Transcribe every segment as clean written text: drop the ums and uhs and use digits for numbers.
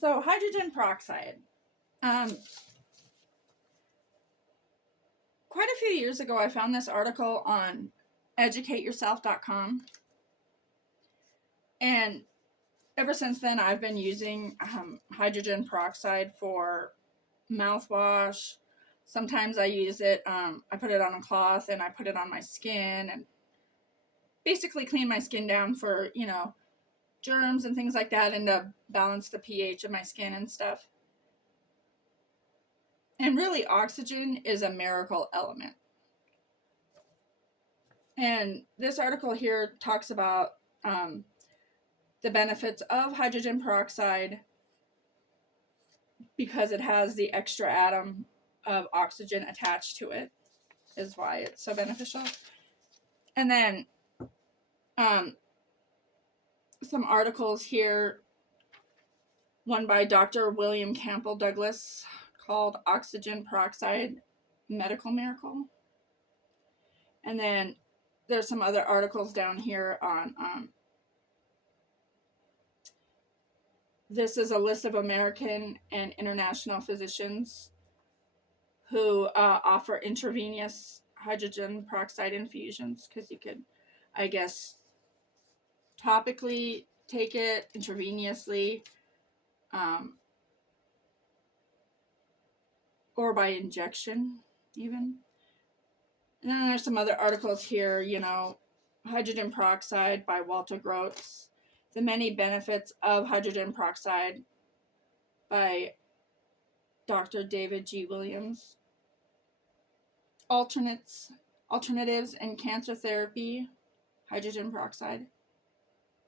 So hydrogen peroxide. Quite a few years ago, I found this article on educateyourself.com. And ever since then, I've been using hydrogen peroxide for mouthwash. Sometimes I use it, I put it on a cloth and I put it on my skin and basically clean my skin down for, germs and things like that, and to balance the pH of my skin and stuff. And really, oxygen is a miracle element. And this article here talks about the benefits of hydrogen peroxide because it has the extra atom of oxygen attached to it, is why it's so beneficial. And then some articles here, one by Dr. William Campbell Douglas called Oxygen Peroxide Medical Miracle. And then there's some other articles down here on this is a list of American and international physicians who offer intravenous hydrogen peroxide infusions, because you could, I guess, topically take it, intravenously, or by injection even. And then there's some other articles here, hydrogen peroxide by Walter Groats, The Many Benefits of Hydrogen Peroxide by Dr. David G. Williams, Alternatives in Cancer Therapy, Hydrogen Peroxide,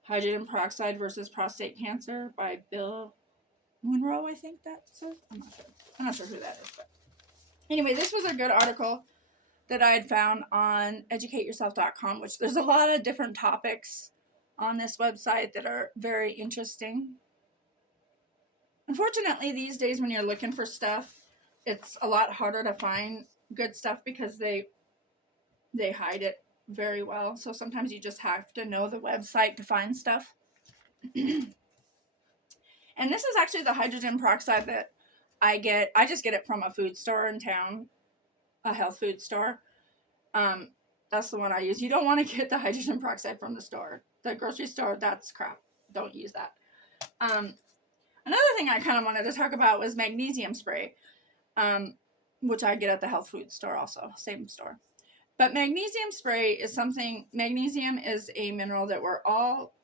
Hydrogen Peroxide versus Prostate Cancer by Bill Munro, I think that says. I'm not sure who that is, but anyway, this was a good article that I had found on educateyourself.com, which there's a lot of different topics on this website that are very interesting. Unfortunately, these days when you're looking for stuff, it's a lot harder to find good stuff because they hide it very well. So sometimes you just have to know the website to find stuff. And this is actually the hydrogen peroxide that I get. I just get it from a food store in town, a health food store. That's the one I use. You don't want to get the hydrogen peroxide from the store. The grocery store, that's crap. Don't use that. Another thing I kind of wanted to talk about was magnesium spray, which I get at the health food store also, same store. But magnesium spray is magnesium is a mineral that we're all,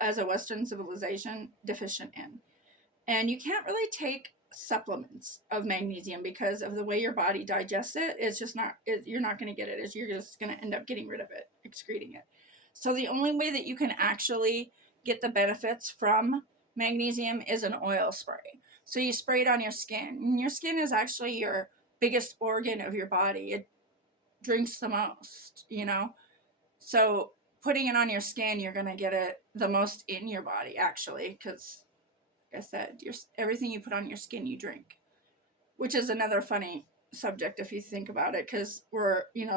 as a Western civilization, deficient in. And you can't really take supplements of magnesium because of the way your body digests it. It's just not, you're not going to get it. You're just going to end up getting rid of it, excreting it. So the only way that you can actually get the benefits from magnesium is an oil spray. So you spray it on your skin. And your skin is actually your biggest organ of your body. It drinks the most, So putting it on your skin, you're going to get it the most in your body, actually, because, like I said, everything you put on your skin, you drink, which is another funny subject if you think about it, because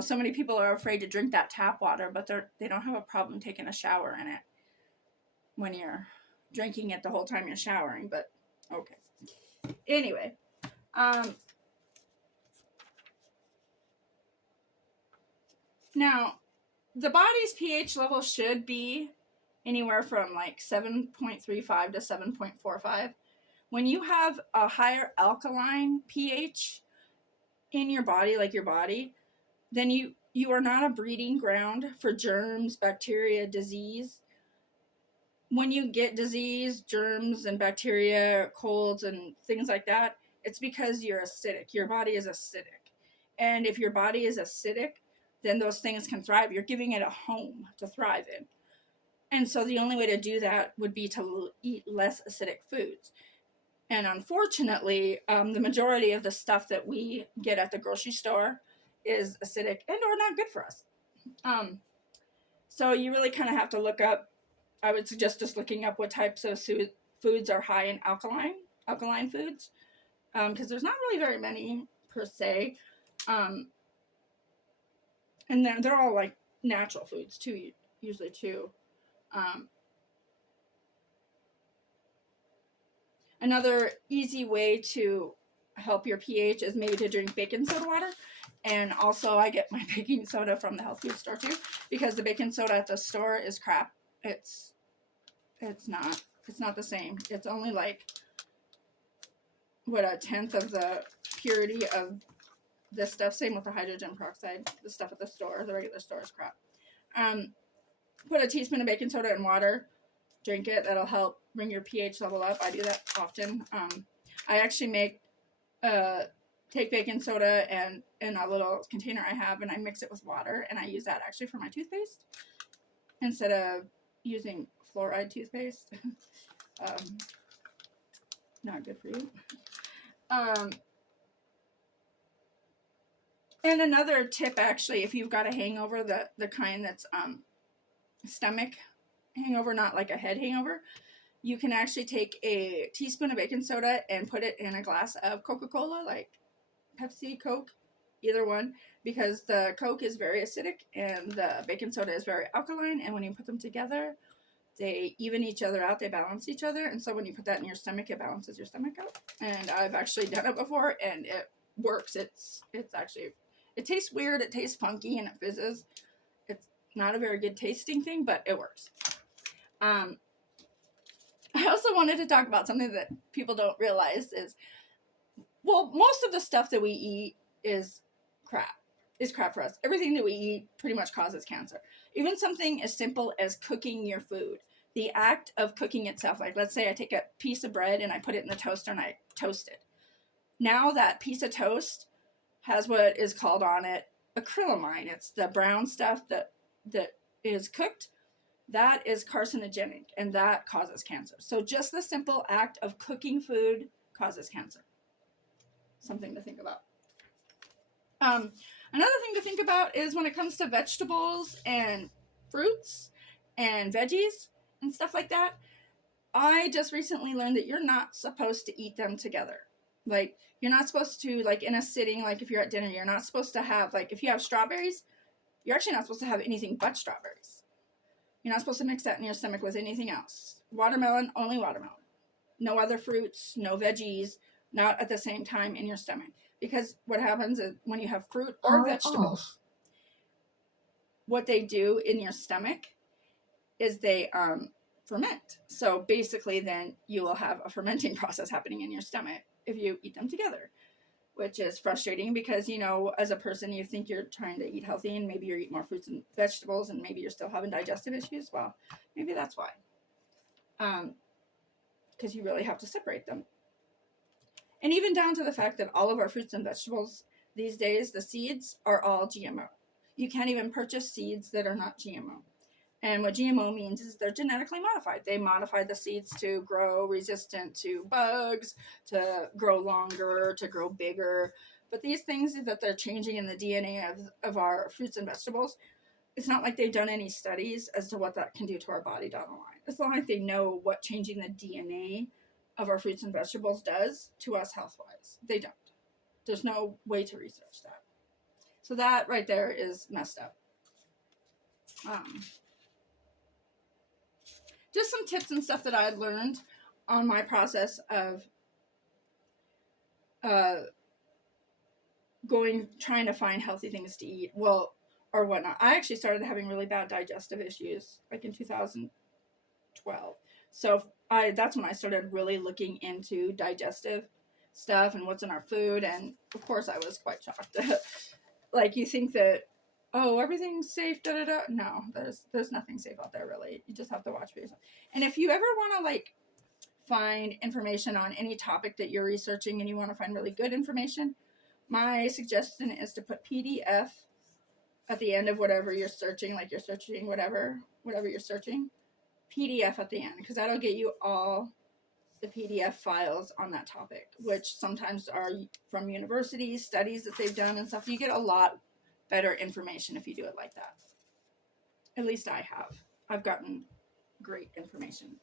so many people are afraid to drink that tap water, but they don't have a problem taking a shower in it when you're drinking it the whole time you're showering. But okay. Anyway, now the body's pH level should be anywhere from like 7.35 to 7.45. When you have a higher alkaline pH in your body, like your body, then you are not a breeding ground for germs, bacteria, disease. When you get disease, germs, and bacteria, colds, and things like that, it's because you're acidic. Your body is acidic. And if your body is acidic, then those things can thrive. You're giving it a home to thrive in. And so the only way to do that would be to eat less acidic foods. And unfortunately, the majority of the stuff that we get at the grocery store is acidic and or not good for us. So you really kind of have to look up. I would suggest just looking up what types of foods are high in alkaline foods, because there's not really very many per se. And they're all like natural foods too, usually too. Another easy way to help your pH is maybe to drink baking soda water. And also I get my baking soda from the health food store too, because the baking soda at the store is crap. It's not the same. It's only like what, 1/10 of the purity of this stuff. Same with the hydrogen peroxide. The stuff at the store, the regular store, is crap. Put a teaspoon of baking soda in water, drink it. That'll help bring your pH level up. I do that often. I actually take baking soda and in a little container I have, and I mix it with water, and I use that actually for my toothpaste instead of using fluoride toothpaste. Not good for you. And another tip, actually, if you've got a hangover, the kind that's stomach hangover, not like a head hangover, you can actually take a teaspoon of baking soda and put it in a glass of Coca-Cola, like Pepsi, Coke, either one, because the Coke is very acidic and the baking soda is very alkaline, and when you put them together, they even each other out, they balance each other, and so when you put that in your stomach, it balances your stomach out. And I've actually done it before, and it works. It's actually, it tastes weird, it tastes funky, and it fizzes. It's not a very good tasting thing, but it works. I also wanted to talk about something that people don't realize is, well, most of the stuff that we eat is crap. Is crap for us. Everything that we eat pretty much causes cancer. Even something as simple as cooking your food. The act of cooking itself, like let's say I take a piece of bread and I put it in the toaster and I toast it. Now that piece of toast has what is called on it acrylamide. It's the brown stuff that is cooked. That is carcinogenic, and that causes cancer. So just the simple act of cooking food causes cancer. Something to think about. Another thing to think about is when it comes to vegetables and fruits and veggies and stuff like that, I just recently learned that you're not supposed to eat them together. Like, you're not supposed to, like, in a sitting, like if you're at dinner, you're not supposed to have, like, if you have strawberries, you're actually not supposed to have anything but strawberries. You're not supposed to mix that in your stomach with anything else. Watermelon, only watermelon. No other fruits, no veggies, not at the same time in your stomach. Because what happens is when you have fruit or vegetables, what they do in your stomach is they ferment. So basically then you will have a fermenting process happening in your stomach if you eat them together, which is frustrating because, you know, as a person, you think you're trying to eat healthy and maybe you're eating more fruits and vegetables and maybe you're still having digestive issues. Well, maybe that's why. Because you really have to separate them. And even down to the fact that all of our fruits and vegetables these days, the seeds are all GMO. You can't even purchase seeds that are not GMO. And what GMO means is they're genetically modified. They modify the seeds to grow resistant to bugs, to grow longer, to grow bigger. But these things that they're changing in the DNA of our fruits and vegetables, it's not like they've done any studies as to what that can do to our body down the line. It's not like they know what changing the DNA of our fruits and vegetables does to us health-wise. They don't. There's no way to research that. So that right there is messed up. Just some tips and stuff that I had learned on my process of trying to find healthy things to eat, well, or whatnot. I actually started having really bad digestive issues like in 2012. So that's when I started really looking into digestive stuff and what's in our food. And of course I was quite shocked. Like, you think that, oh, everything's safe, da da da. No, there's nothing safe out there, really. You just have to watch for yourself. And if you ever want to, like, find information on any topic that you're researching and you want to find really good information, my suggestion is to put PDF at the end of whatever you're searching, like you're searching whatever you're searching, PDF at the end, because that'll get you all the PDF files on that topic, which sometimes are from universities, studies that they've done and stuff. You get a lot better information if you do it like that. At least I have. I've gotten great information.